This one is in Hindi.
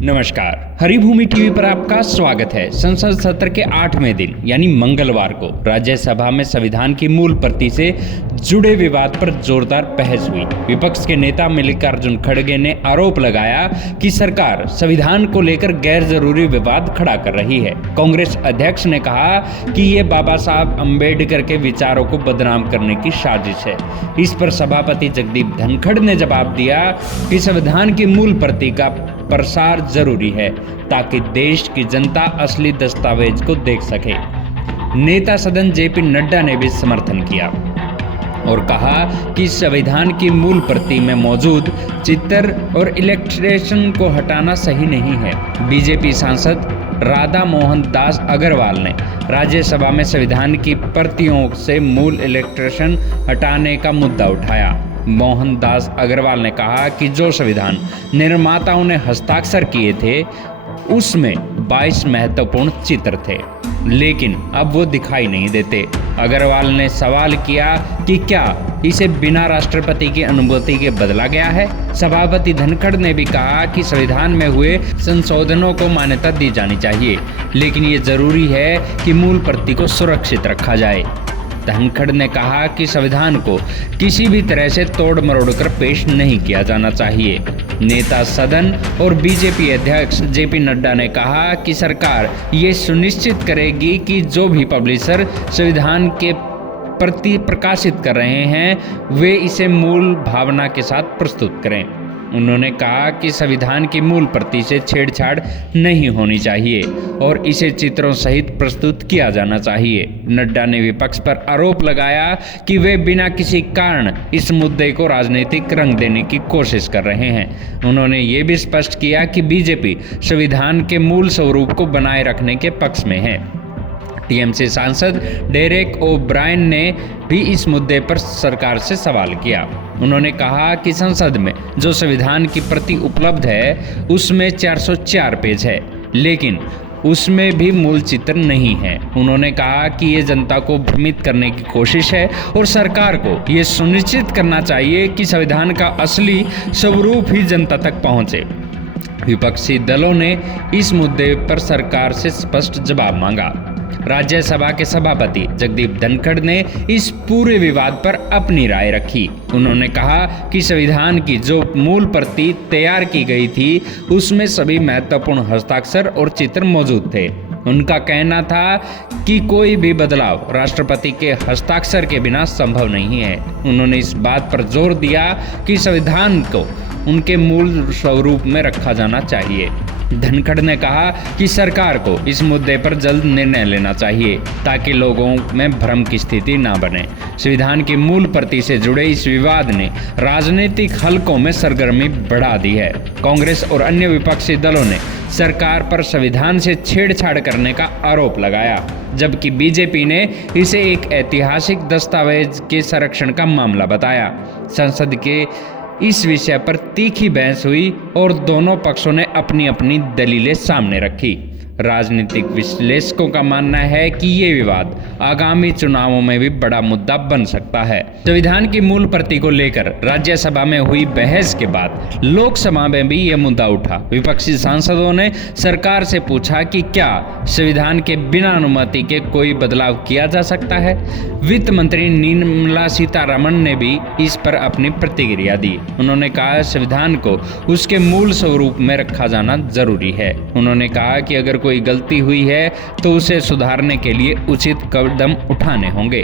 नमस्कार, हरिभूमि टीवी पर आपका स्वागत है। संसद सत्र के 8वें दिन यानी मंगलवार को राज्यसभा में संविधान की मूल प्रति से जुड़े विवाद पर जोरदार बहस हुई। विपक्ष के नेता मल्लिकार्जुन खड़गे ने आरोप लगाया कि सरकार संविधान को लेकर गैर जरूरी विवाद खड़ा कर रही है। कांग्रेस अध्यक्ष ने कहा कि ये बाबा साहब अम्बेडकर के विचारों को बदनाम करने की साजिश है। इस पर सभापति जगदीप धनखड़ ने जवाब दिया कि संविधान की मूल प्रति का प्रसार जरूरी है ताकि देश की जनता असली दस्तावेज को देख सके। नेता सदन जेपी नड्डा ने भी समर्थन किया और कहा कि संविधान की मूल प्रति में मौजूद चित्र और इलस्ट्रेशन को हटाना सही नहीं है। बीजेपी सांसद राधा मोहन दास अग्रवाल ने राज्यसभा में संविधान की प्रतियों से मूल इलस्ट्रेशन हटाने का मुद्दा उठाया। मोहनदास अग्रवाल ने कहा कि जो संविधान निर्माताओं ने हस्ताक्षर किए थे उसमें 22 महत्वपूर्ण चित्र थे, लेकिन अब वो दिखाई नहीं देते। अग्रवाल ने सवाल किया कि क्या इसे बिना राष्ट्रपति की अनुमति के बदला गया है। सभापति धनखड़ ने भी कहा कि संविधान में हुए संशोधनों को मान्यता दी जानी चाहिए, लेकिन ये जरूरी है कि मूल प्रति को सुरक्षित रखा जाए। धनखड़ ने कहा कि संविधान को किसी भी तरह से तोड़ मरोड़ कर पेश नहीं किया जाना चाहिए। नेता सदन और बीजेपी अध्यक्ष जेपी नड्डा ने कहा कि सरकार ये सुनिश्चित करेगी कि जो भी पब्लिशर संविधान के प्रति प्रकाशित कर रहे हैं वे इसे मूल भावना के साथ प्रस्तुत करें। उन्होंने कहा कि संविधान की मूल प्रति से छेड़छाड़ नहीं होनी चाहिए और इसे चित्रों सहित प्रस्तुत किया जाना चाहिए। नड्डा ने विपक्ष पर आरोप लगाया कि वे बिना किसी कारण इस मुद्दे को राजनीतिक रंग देने की कोशिश कर रहे हैं। उन्होंने ये भी स्पष्ट किया कि बीजेपी संविधान के मूल स्वरूप को बनाए रखने के पक्ष में है। टीएमसी सांसद डेरेक ओ ब्रायन ने भी इस मुद्दे पर सरकार से सवाल किया। उन्होंने कहा कि संसद में जो संविधान की प्रति उपलब्ध है उसमें 404 पेज है, लेकिन उसमें भी मूल चित्र नहीं है। उन्होंने कहा कि ये जनता को भ्रमित करने की कोशिश है और सरकार को ये सुनिश्चित करना चाहिए कि संविधान का असली स्वरूप ही जनता तक पहुंचे। विपक्षी दलों ने इस मुद्दे पर सरकार से स्पष्ट जवाब मांगा। राज्यसभा के सभापति जगदीप धनखड़ ने इस पूरे विवाद पर अपनी राय रखी। उन्होंने कहा कि संविधान की जो मूल प्रति तैयार की गई थी उसमें सभी महत्वपूर्ण हस्ताक्षर और चित्र मौजूद थे। उनका कहना था कि कोई भी बदलाव राष्ट्रपति के हस्ताक्षर के बिना संभव नहीं है। उन्होंने इस बात पर जोर दिया कि संविधान को उनके मूल स्वरूप में रखा जाना चाहिए। धनखड़ ने कहा कि सरकार को इस मुद्दे पर जल्द निर्णय लेना चाहिए ताकि लोगों में भ्रम की स्थिति ना बने। संविधान की मूल प्रति से जुड़े इस विवाद ने राजनीतिक हलकों में सरगर्मी बढ़ा दी है। कांग्रेस और अन्य विपक्षी दलों ने सरकार पर संविधान से छेड़छाड़ करने का आरोप लगाया, जबकि बीजेपी ने इसे एक ऐतिहासिक दस्तावेज के संरक्षण का मामला बताया। संसद के इस विषय पर तीखी बहस हुई और दोनों पक्षों ने अपनी अपनी दलीलें सामने रखी। राजनीतिक विश्लेषकों का मानना है कि ये विवाद आगामी चुनावों में भी बड़ा मुद्दा बन सकता है। संविधान की मूल प्रति को लेकर राज्यसभा में हुई बहस के बाद लोकसभा में भी ये मुद्दा उठा। विपक्षी सांसदों ने सरकार से पूछा कि क्या संविधान के बिना अनुमति के कोई बदलाव किया जा सकता है। वित्त मंत्री निर्मला सीतारमण ने भी इस पर अपनी प्रतिक्रिया दी। उन्होंने कहा संविधान को उसके मूल स्वरूप में रखा जाना जरूरी है। उन्होंने कहा कि अगर कोई गलती हुई है तो उसे सुधारने के लिए उचित कदम उठाने होंगे।